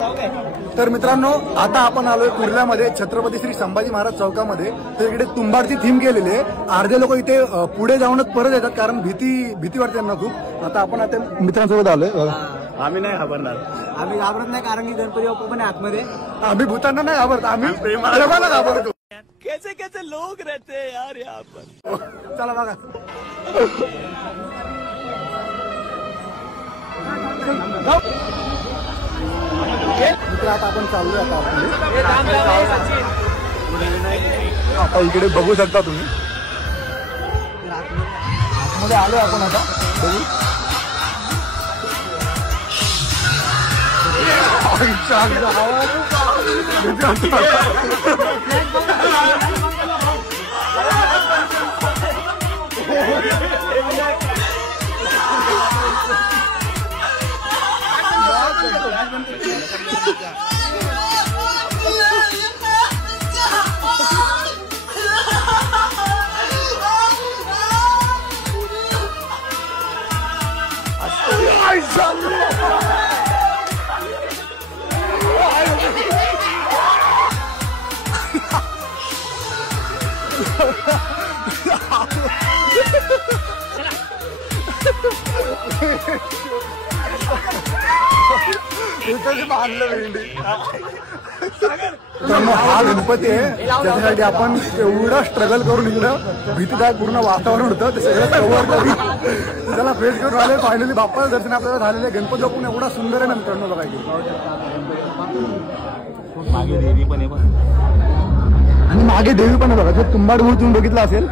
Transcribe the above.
तर मित्रांनो, आता आपण आलोय कुर्ल्यामध्ये छत्रपती श्री संभाजी महाराज चौकामध्ये. तर इकडे तुंबाडची थीम केलेली आहे. अर्धे लोक इथे पुढे जाऊनच परत येतात कारण भीती वाटते त्यांना खूप. आता आपण आता मित्रांसोबत आलोय. आम्ही नाही घाबरणार, आम्ही घाबरत नाही कारण की गणपती बाप्पा पण आतमध्ये. आम्ही भूतांना नाही घाबरत, आम्ही प्रेमाला घाबरतो. कैसे कैसे लोग रहते हैं यार यहाँ पर. चला बघा. मित्र आता आपण चाललोय आता इकडे बघू शकता तुम्ही. मध्ये आलोय आपण आता बघू. हा गणपती आहे त्याच्यासाठी आपण एवढं स्ट्रगल करून इकडं भीतीदायक पूर्ण वातावरण होतं ते सगळं कव्हर करून त्याला फेस करून आले. फायनली बाप्पाचं दर्शन आपल्याला झालेलं आहे. गणपती बाप्पा एवढा सुंदर आहे ना मित्रांनो बघायची. मागे देवी पण आहे आणि मागे देवी पण आहे बघा. तुंबाड तुम्ही बघितलं असेल